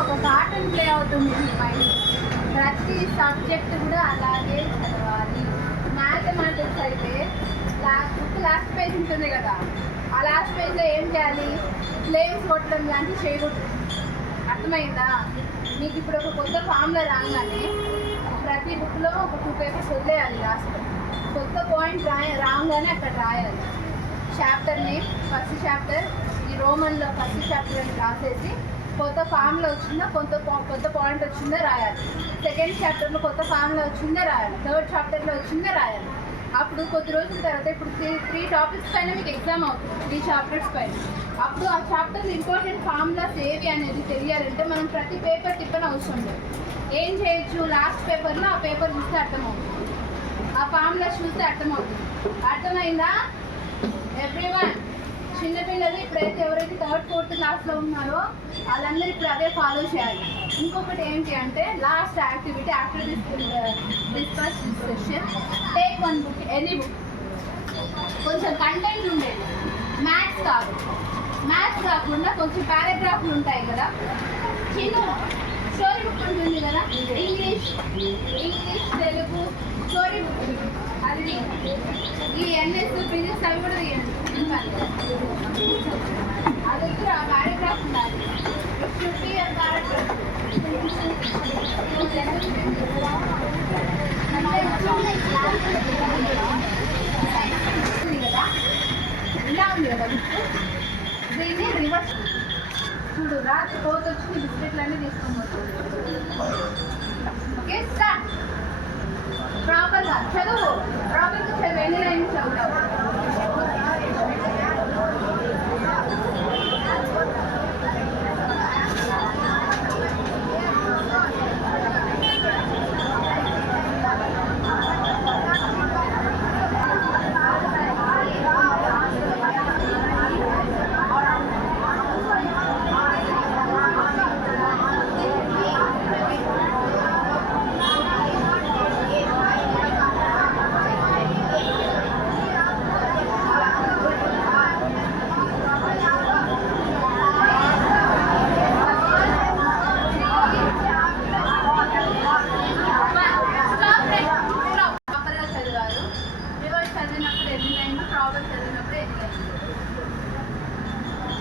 ఒక cartoon play అవుతుంది మీ mind. ప్రతి సబ్జెక్ట్ కూడా అలాగే చదవాలి. మ్యాథమెటిక్స్ అయితే లాస్ట్ పేజ్ ఉంటుంది కదా, ఆ లాస్ట్ పేజ్లో ఏం చేయాలి? ఫ్లేమ్స్ కొట్టడం లాంటివి చేయకూడదు. అర్థమైందా? మీకు ఇప్పుడు ఒక కొత్త ఫామ్లో రాగానే ప్రతి బుక్లో ఒక 2 పేపర్స్ వదిలేయాలి. లాస్ట్లో కొత్త పాయింట్ రాగానే అక్కడ రాయాలి. చాప్టర్ నేమ్, ఫస్ట్ చాప్టర్, ఈ రోమన్లో ఫస్ట్ చాప్టర్ అని రాసేసి కొత్త ఫామ్లో వచ్చిందా, కొత్త పాయింట్ వచ్చిందో రాయాలి. సెకండ్ చాప్టర్లో కొత్త ఫామ్లో వచ్చిందో రాయాలి. థర్డ్ చాప్టర్లో వచ్చిందో రాయాలి. అప్పుడు కొద్ది రోజుల తర్వాత ఇప్పుడు 3 టాపిక్స్ పైన మీకు ఎగ్జామ్ అవుతుంది, 3 చాప్టర్స్ పైన. అప్పుడు ఆ చాప్టర్లో ఇంపార్టెంట్ ఫార్ములాస్ ఏవి అనేది తెలియాలంటే మనం ప్రతి పేపర్ తిప్పని అవసరం లేదు. ఏం చేయొచ్చు? లాస్ట్ పేపర్లో ఆ పేపర్ చూస్తే అర్థమవుతుంది, ఆ ఫార్ములాస్ చూస్తే అర్థమవుతుంది. అర్థమైందా ఎవ్రీవన్? చిన్నపిల్లలు ఇప్పుడైతే ఎవరైతే 3rd 4th క్లాస్లో ఉన్నారో వాళ్ళందరూ ఇప్పుడు అదే ఫాలో చేయాలి. ఇంకొకటి ఏంటి అంటే last activity after discuss session, take 1 book, any book, కొంచెం కంటెంట్ ఉండేది. మ్యాథ్స్ కాకుండా కొంచెం పారాగ్రాఫ్లు ఉంటాయి కదా, చిన్న స్టోరీ బుక్ ఉంటుంది కదా, ఇంగ్లీష్, తెలుగు స్టోరీ బుక్, అది ఈ ఎన్ఎస్ ఫిజిక్స్ అవి కూడా తీయండి. అది వచ్చి ఆ పారాగ్రాఫ్ ఉండాలి. ఇలా ఉంది కదా బుక్, దీన్ని రివర్స్ చూడు. రాత్రి కోత వచ్చి బిస్కెట్లు అన్నీ తీసుకొని పోతుంది. Okay, start. ప్రాపర్గా చదువు, ఎన్ని లైన్స్ చదువుతావు?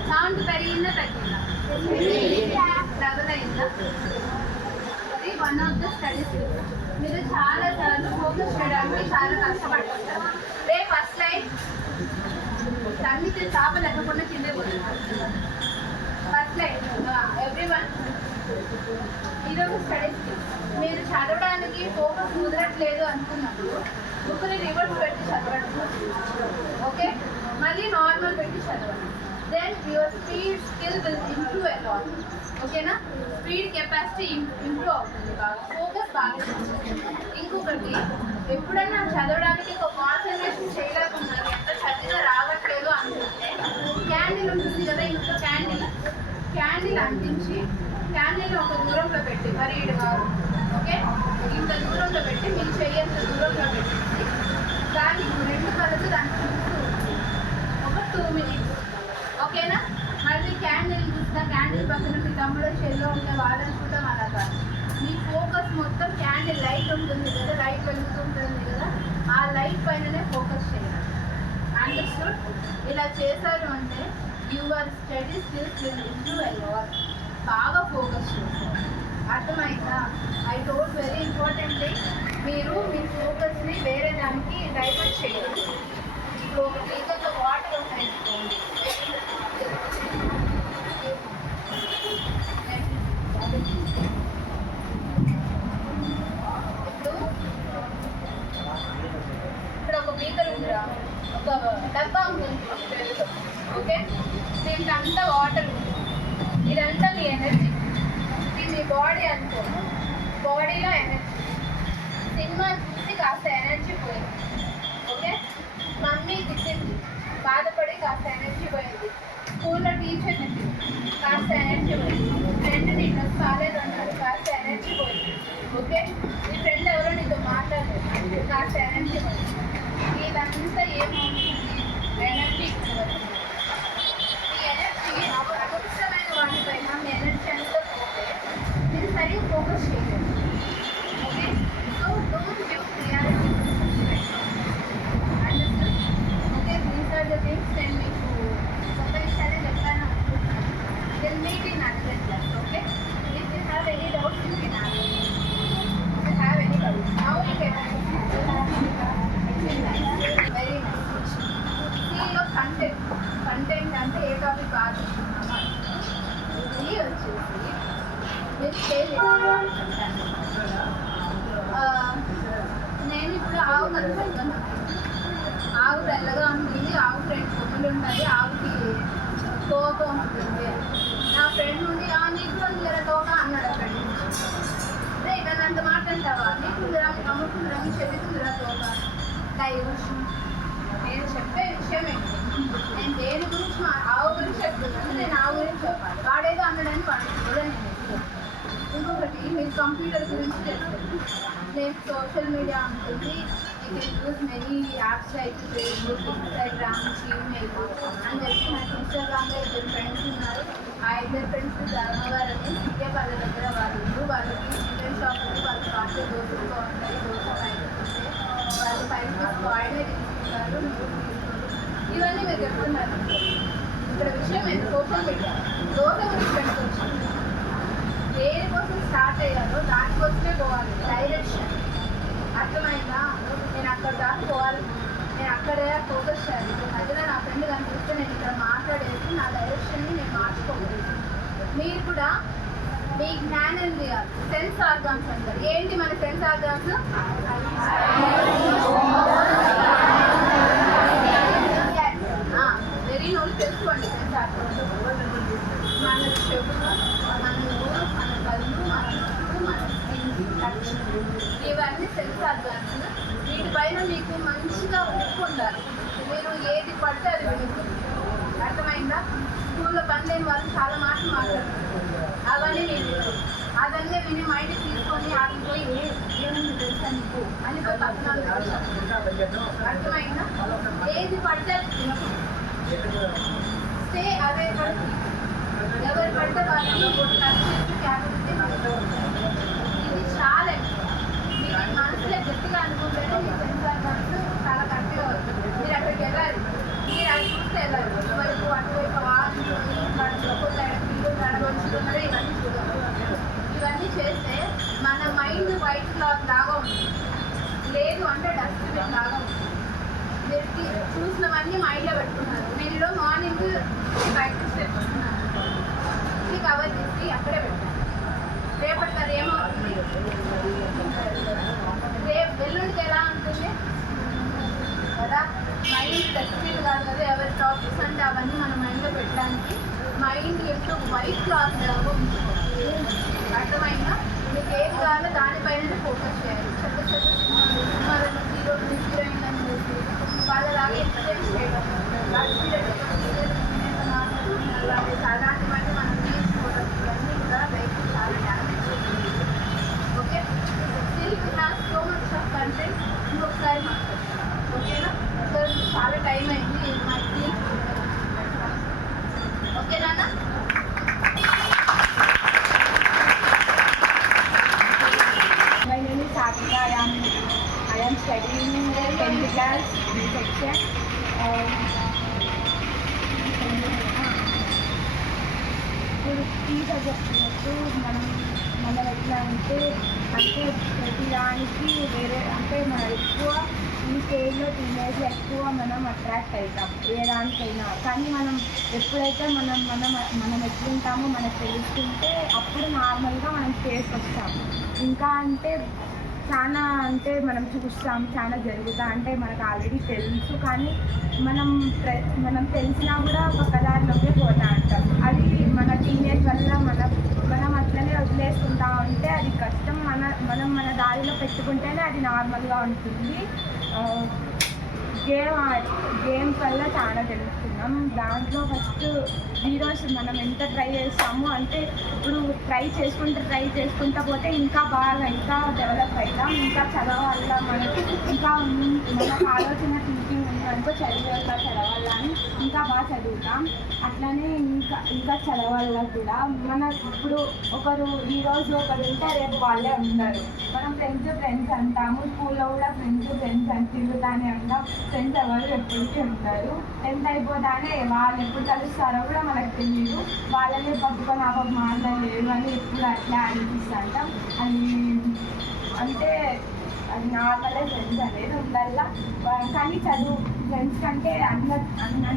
సౌండ్ పెరిగిందా తగ్గిందా? డబుల్ అయిందా? అది వన్ ఆఫ్ ద స్టడీస్. మీరు చాలా సార్లు ఫోకస్ చేయడానికి చాలా కష్టపడుతుంటారు. రేపు ఫస్ట్ లైన్ తగ్గితే చాప లేకుండా కింద పోతున్నారు. ఫస్ట్ లైన్ ఎవ్రీవన్, ఇది ఒక స్టడీస్. మీరు చదవడానికి ఫోకస్ కుదరట్లేదు అనుకున్నప్పుడు బుక్ని రివర్స్ పెట్టి చదవండి. ఓకే, మళ్ళీ నార్మల్ పెట్టి చదవండి. then your speed skill will improve a lot. ఓకేనా? స్పీడ్ కెపాసిటీ ఇంప్రూవ్ అవుతుంది, బాగా ఫోకస్ బాగా. ఇంకొకటి, ఎప్పుడైనా చదవడానికి ఒక కాన్సన్ట్రేషన్ చేయలేకున్నారు, ఎంత చదివినా రావట్లేదు అనుకుంటే క్యాండిల్ ఉంటుంది కదా, ఇంట్లో క్యాండిల్ అంటించి క్యాండిల్ ఒక దూరంలో పెట్టి, మరి ఇటు కాదు, ఓకే, ఇంత దూరంలో పెట్టి మీకు చెయ్యేంత దూరంలో పెట్టేసి దాన్ని 2 కలర్స్ దాన్ని చూస్తూ ఒక 2 minutes. ఓకేనా? మళ్ళీ క్యాండిల్ చూస్తా, క్యాండిల్ పక్కన మీ తమ్ముడు చెల్లో ఉంటే వాళ్ళని చూద్దాం. అలా కాదు, మీ ఫోకస్ మొత్తం క్యాండిల్ లైట్ ఉంటుంది కదా, లైట్ వెలుగుతుంటుంది కదా, ఆ లైట్ పైననే ఫోకస్ చేయాలి. అండర్స్టూడ్? ఇలా చేశారు అంటే your study skills will improve a lot. బాగా ఫోకస్ చేస్తారు. అర్థమైందా? ఐ టోల్డ్ వెరీ ఇంపార్టెంట్లీ, మీరు మీ ఫోకస్ని వేరే దానికి డైవర్ట్ చేయాలి. ఇప్పుడు ఒక టీచర్తో వాటర్ ఉంటాయి, ఇప్పుడు ఒక బీకర్ ఉందిరా, ఒక డబ్బా ఉంటుంది, ఓకే, దీనికి అంతా వాటర్ ఉంది. ఇదంతా మీ ఎనర్జీ, ఇది మీ బాడీ అనుకో, బాడీలో ఎనర్జీ. సినిమా చూసి కాస్త ఎనర్జీ పోయింది, ఓకే, మమ్మీ తిట్టింది, బాధపడి కాస్త ఎనర్జీ పోయింది, స్కూల్లో టీచర్ తిట్టింది, కాస్త ఎనర్జీ పోయింది, ఫ్రెండ్ నీకు కాలేదు అన్నాడు, కాస్త ఎనర్జీ పోయింది, ఓకే, నీ ఫ్రెండ్ ఎవరో నీతో మాట్లాడలేదు, కాస్త ఎనర్జీ పోయింది. ఇదంతా ఏమవుతుంది? ఎనర్జీ. ఈ ఎనర్జీ అనవసరమైన వాటిపైన మీ ఎనర్జీ అంతా పోతే another class. Okay? If you have any doubts, you can ask. If you have any doubts, now you can ask. Very nice. See your content. Content అంటే ఏ టాపిక్ బాగా చూస్తున్నామో ఇది వచ్చేసి మీరు స్టేజ్ నేను ఇప్పుడు ఆవు కనుకుంటున్నాను. ఆవు తెల్లగా ఉంటుంది, ఆవు ఫ్రెండ్ కొమ్ములు ఉంటాయి, ఆవుకి తోక ఉంటుంది. నా ఫ్రెండ్ నుండి నీకు జర తోక అన్నాడు ఫ్రెండ్. అదే నన్ను అంత మాట అంటావా, నీకు అమ్ముతుందిరా, నీకు చెబుతుందిరా తోక. డైవర్షన్ నేను చెప్పే విషయం ఏంటి, నేను దేని గురించి ఆవు గురించి చెప్తున్నాను, నేను ఆవు గురించి చెప్పాలి. వాడేదో అన్నాడని పడుతుంది. ఇంకొకటి మీరు కంప్యూటర్ గురించి చెప్తాను. నేను సోషల్ మీడియా ఉంటుంది, you can use many apps like Facebook, Instagram, Gmail అని చెప్పి నాకు ఇన్స్టాగ్రామ్లో 2 ఫ్రెండ్స్ ఉన్నారు. ఆ 2 ఫ్రెండ్స్ ధర్మవరం అని సిద్దేపల్లి దగ్గర వాళ్ళు వాళ్ళకి చికెన్ షాప్ ఉంది. వాళ్ళు కాఫీ దోశలు బాగుంటాయి, దోశ బయట వాళ్ళు 5 రూపీస్ కాయినే తీసుకుంటారు. ఇవన్నీ మీరు చెప్తున్నారు. ఇక్కడ విషయం ఏంటి, సోషల్ మీడియా దోశ గురించి పెట్టుకోవచ్చు. దేనికోసం స్టార్ట్ అయ్యారో దానికోసమే పోవాలి. డైరెక్షన్ అర్థమైందా? నేను అక్కడ దాకా పోవాలి, నేను అక్కడే ఫోకస్ చేయాలి. మధ్యలో నా ఫ్రెండ్ కనిపిస్తే నేను ఇక్కడ మాట్లాడేసి నా డైరెక్షన్ని నేను మార్చుకోవాలి. మీరు కూడా మీ జ్ఞానం చేయాలి. సెన్స్ ఆర్గాన్స్ అంటారు. ఏంటి మన సెన్స్ ఆర్గాన్స్? వెరీ నోళ్ళు తెలుసుకోండి. సెన్స్ ఆర్గాన్స్ మన చెవులు, మన నోరు, మన కళ్ళు, మన ముక్కు, మన టచ్, ఇవన్నీ సెన్స్ ఆర్గాన్స్. వీటిపైన మీకు మంచిగా ఉప్పు ఉండాలి. మీరు ఏది పడితే అది వినుకుంటుంది. అర్థమైందా? స్కూల్లో పని లేని వాళ్ళు చాలా మాటలు మాట్లాడుతున్నారు. అవన్నీ నేను అదన్నీ విని మైండ్ తీసుకొని ఆడిపోయి ఏమన్నా తెలుసా నీకు అని పక్కన అర్థమైందా? ఏది పడితే స్టే అవే పడి ఎవరు పడితే వాళ్ళని టచ్ చేసి క్యాబినెట్ ఇది చాలా మీరు మనసులో గట్టిగా అనుకుంటేనే మీ సెన్స్ ఆర్గాన్స్ చాలా కరెక్ట్గా వస్తుంది. మీరు అక్కడికి వెళ్ళాలి, మీరు అది చూస్తే వెళ్ళాలి. ఇటువైపు అటువైపు పిల్లలు నడవచ్చున్నదే ఇవన్నీ చూడాలి. ఇవన్నీ చేస్తే మన మైండ్ వైట్ క్లాత్ లాగా ఉంటుంది. లేదు అంటే డస్ట్బిన్ లాగా ఉంటుంది. మీరు చూసినవన్నీ మైండ్లో పెట్టుకున్నారు. మీరు ఈరోజు మార్నింగ్ బయట పెట్టుకుంటున్నారు, కవర్ చేసి అక్కడే పెట్టాలి. రేపటికి అది ఏమవుతుంది, రేపు వెల్లుండికి ఎలా ఉంటుంది కదా. మైండ్ డస్ట్బిన్ కాదు కదా. ఎవరి టాపిక్స్ అంటే అవన్నీ మన మైండ్లో పెట్టడానికి మైండ్ ఎప్పుడు వైట్ క్లాత్ లాగా ఉంచుకోవాలి. అర్థమైనా? మీకు ఏది కావాలో దానిపైన ఫోకస్ చేయాలి. చెత్త చెత్త సినిమాలను హీరోయిన్ అని చూసి వాళ్ళలాగా ఎక్స్పీరియన్స్ చేయడం, అలాంటివన్నీ మనం తీసుకోవడం, ఇవన్నీ కూడా లైఫ్ చాలా డ్యామేజ్ అవుతుంది. Okay, still you have so much of content. ఇంకొకసారి మాట్లాడతాను. ఓకేనా? సార్ చాలా టైం అయింది. ఓకే నాన్న? My name is Satvika. I am studying 10th class B section. ఇప్పుడు టీచర్ చెప్తున్నట్టు మనం ఎట్లా అంటే ప్రతి దానికి వేరే అంటే మనం ఎక్కువ ఈ స్టేజ్లో టీనేజ్లో ఎక్కువ మనం అట్రాక్ట్ అవుతాం ఏ దానికైనా. కానీ మనం ఎప్పుడైతే మనం ఎట్లుంటామో మనకు తెలుసుకుంటే అప్పుడు నార్మల్గా మనం స్టేజ్కి వస్తాం. ఇంకా అంటే చాలా అంటే మనం చూస్తాం, చాలా జరుగుతా అంటే మనకు ఆల్రెడీ తెలుసు. కానీ మనం తెలిసినా కూడా పక్కదారిలోకి పోతా అంటాం. అది మన టీనేజ్ వల్ల మనం అట్లనే వదిలేసుకుంటా ఉంటే అది కష్టం. మనం మన దారిలో పెట్టుకుంటేనే అది నార్మల్గా ఉంటుంది. గేమ్స్ వల్ల చాలా తెలుస్తున్నాం. దాంట్లో ఫస్ట్ జీరోస్ మనం ఎంత ట్రై చేస్తాము అంటే ఇప్పుడు ట్రై చేసుకుంటా పోతే ఇంకా డెవలప్ అవుతాం. ఇంకా చదవాల మనకి ఇంకా మనకు ఆలోచన థింకింగ్ ఉన్న అనుకో చదవాలని ఇంకా బాగా చదువుతాం. అట్లనే ఇంకా చదవాళ్ళకి కూడా మన ఇప్పుడు ఒకరు ఈరోజు ఒకరు ఉంటే రేపు వాళ్ళే ఉంటారు. మనం ఫ్రెండ్స్ అంటాము, స్కూల్లో కూడా ఫ్రెండ్స్ అని తిరుగుతానే ఉంటాం. ఫ్రెండ్స్ ఎవరు ఎప్పటికీ ఉంటారు. 10th అయిపోతానే వాళ్ళు ఎప్పుడు కలుస్తారో కూడా మనకు తెలియదు. వాళ్ళనే పట్టుకొని మాట్లాడలేదు అని ఎప్పుడు అట్లా అనిపిస్తుంటాం. అది అంటే అది నార్మలే ఫ్రెండ్స్ అనేది ఉండాల. కానీ చదువు ఫ్రెండ్స్ కంటే అందరికన్నా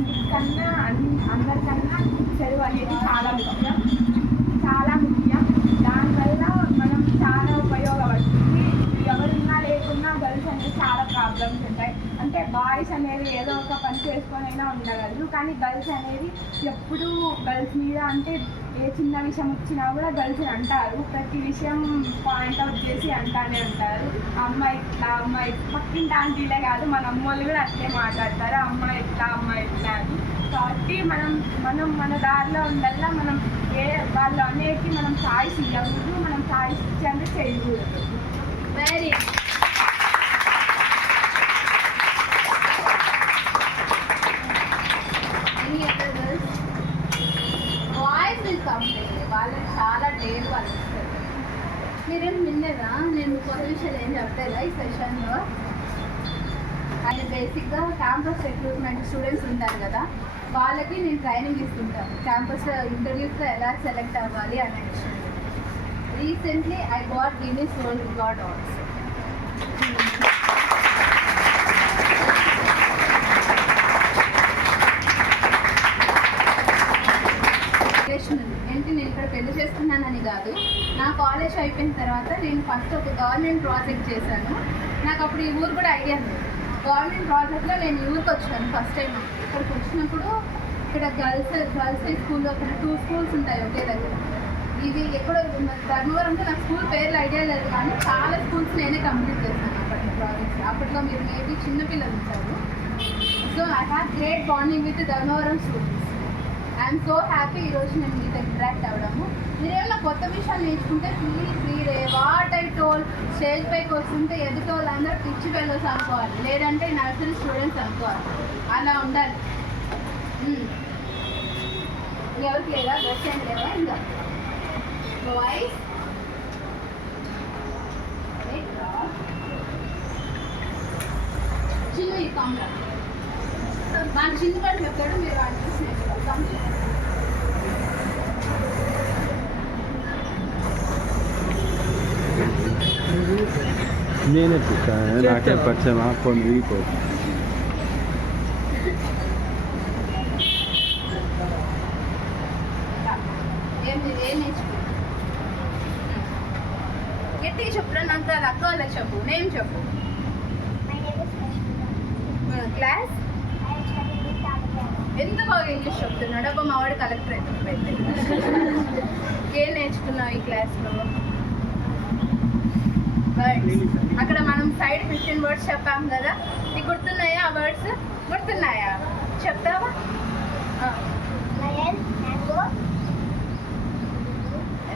చదువు అనేది చాలా ముఖ్యం. దానివల్ల మనం చాలా ఉపయోగపడుతుంది. ఎవరున్నా లేకున్నా గర్ల్స్ అనేది చాలా ప్రాబ్లమ్స్ ఉంటాయి. అంటే బాయ్స్ అనేది ఏదో ఒక పని చేసుకొనైనా ఉండగలరు. కానీ గర్ల్స్ అనేది ఎప్పుడూ గర్ల్స్ మీద అంటే ఏ చిన్న విషయం వచ్చినా కూడా గర్ల్స్ అంటారు. ప్రతి విషయం పాయింట్అవుట్ చేసి అంటానే ఉంటారు. అమ్మాయి పక్కింటి ఆంటీలే కాదు, మన అమ్మోళ్ళు కూడా అట్లే మాట్లాడతారు, అమ్మాయి ఇట్లా అని. కాబట్టి మనం మన దారిలో ఉండల్లా. మనం వాళ్ళు అనేకి మనం చాయిస్ ఇవ్వకూడదు, మనం చాయిస్ ఇచ్చేందుకు చేయకూడదు. వెరీ వాయిస్ వాళ్ళు చాలా డేర్ వాళ్ళు ఇస్తారు. మీరేం విన్నదా? నేను కొత్త విషయాలు ఏం చెప్పలేదా ఈ సెషన్లో? అండ్ బేసిక్గా క్యాంపస్ రిక్రూట్మెంట్ స్టూడెంట్స్ ఉంటారు కదా, వాళ్ళకి నేను ట్రైనింగ్ ఇస్తుంటాను. క్యాంపస్ ఇంటర్వ్యూస్లో ఎలా సెలెక్ట్ అవ్వాలి అనే విషయం. Recently I got Guinness world record also. ఏంటి, నేను ఇక్కడ పెళ్లి చేసుకున్నానని కాదు. నా కాలేజ్ అయిపోయిన తర్వాత నేను ఫస్ట్ ఒక గవర్నమెంట్ ప్రాజెక్ట్ చేశాను. నాకు అప్పుడు ఈ ఊరు కూడా ఐడియా ఉంది. గవర్నమెంట్ ప్రాజెక్ట్లో నేను ఈ ఊరికి వచ్చాను ఫస్ట్ టైం. ఇక్కడికి వచ్చినప్పుడు ఇక్కడ గర్ల్స్ స్కూల్లో అక్కడ 2 స్కూల్స్ ఉంటాయి ఒకే దగ్గర. ఇది ఎక్కడో ధర్మవరంలో నాకు స్కూల్ పేర్లు ఐడియా లేదు, కానీ చాలా స్కూల్స్ నేనే కంప్లీట్ చేశాను అప్పటి ప్రాజెక్ట్స్. అప్పట్లో మీరు మేబీ చిన్నపిల్లలు ఉంటారు. So I have great bonding with Dharmavaram students. I'm so happy ఈరోజు నేను మీతో ఇంటరాక్ట్ అవ్వడము. మీరేమన్నా కొత్త విషయాలు నేర్చుకుంటే please what I told stage పైకి వస్తుంటే ఎదుటి వాళ్ళందరూ పిచ్చి ఫెలోస్ అనుకోవాలి, లేదంటే నర్సరీ స్టూడెంట్స్ అనుకోవాలి. అలా ఉండాలి. ఎవరికి లేదా డ్రెస్ ఏం లేవా? ఇంకా వాయిస్ చిన్న ఈ కాంగ్రా నాకు చిన్న పని చెప్తాడు, మీరు వాడిని చూసి నేర్చుకోవాలి. నేనే పుట్టాను, నాకే పరిచయం కొన్ని వీక్ ఏం నేర్చుకున్నా ఎట్టి చెప్పురా? నాకు అది అక్క వాళ్ళకి చెప్పు, నేమ్ చెప్పు. క్లాస్ ఎంత బాగా ఇంగ్లీష్ చెప్తున్నాడు. అబ్బా మా వాడు కలెక్టర్ అయితే. ఏం నేర్చుకున్నావు ఈ క్లాస్లో? వర్డ్స్. అక్కడ మనం సైడ్ 15 వర్డ్స్ చెప్పాం కదా, నీకు గుర్తున్నాయా? ఆ వర్డ్స్ గుర్తున్నాయా? చెప్తావా?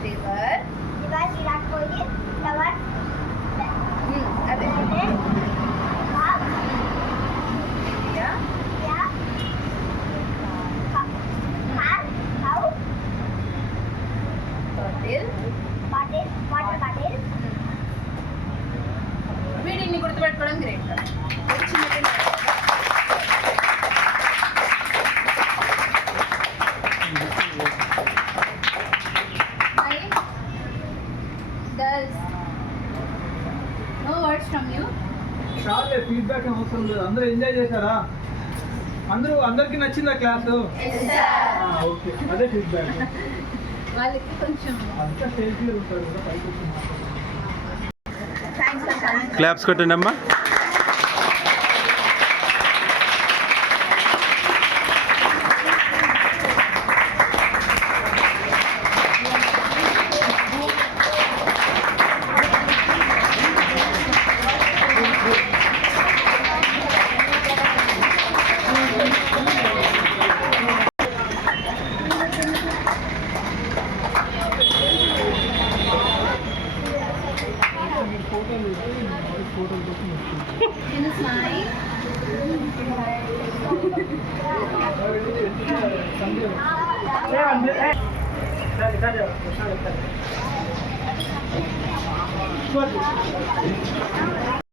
రివర్, అదే వీడిని గుర్తుపెట్టుకోవడం great. No words from you. చాలే, ఫీడ్బ్యాక్ అవసరం లేదు. అందరూ ఎంజాయ్ చేశారా? అందరికి నచ్చిందా క్లాసు? ఓకే, అదే ఫీడ్బ్యాక్. వాళ్ళకి కొంచెం అంతా స్టేజ్ మీద ఉంటారు కదా, పైకి వచ్చి మాట్లాడారు. క్లాప్స్ కొట్టండి అమ్మా. ఫోటోలు కోసం సరే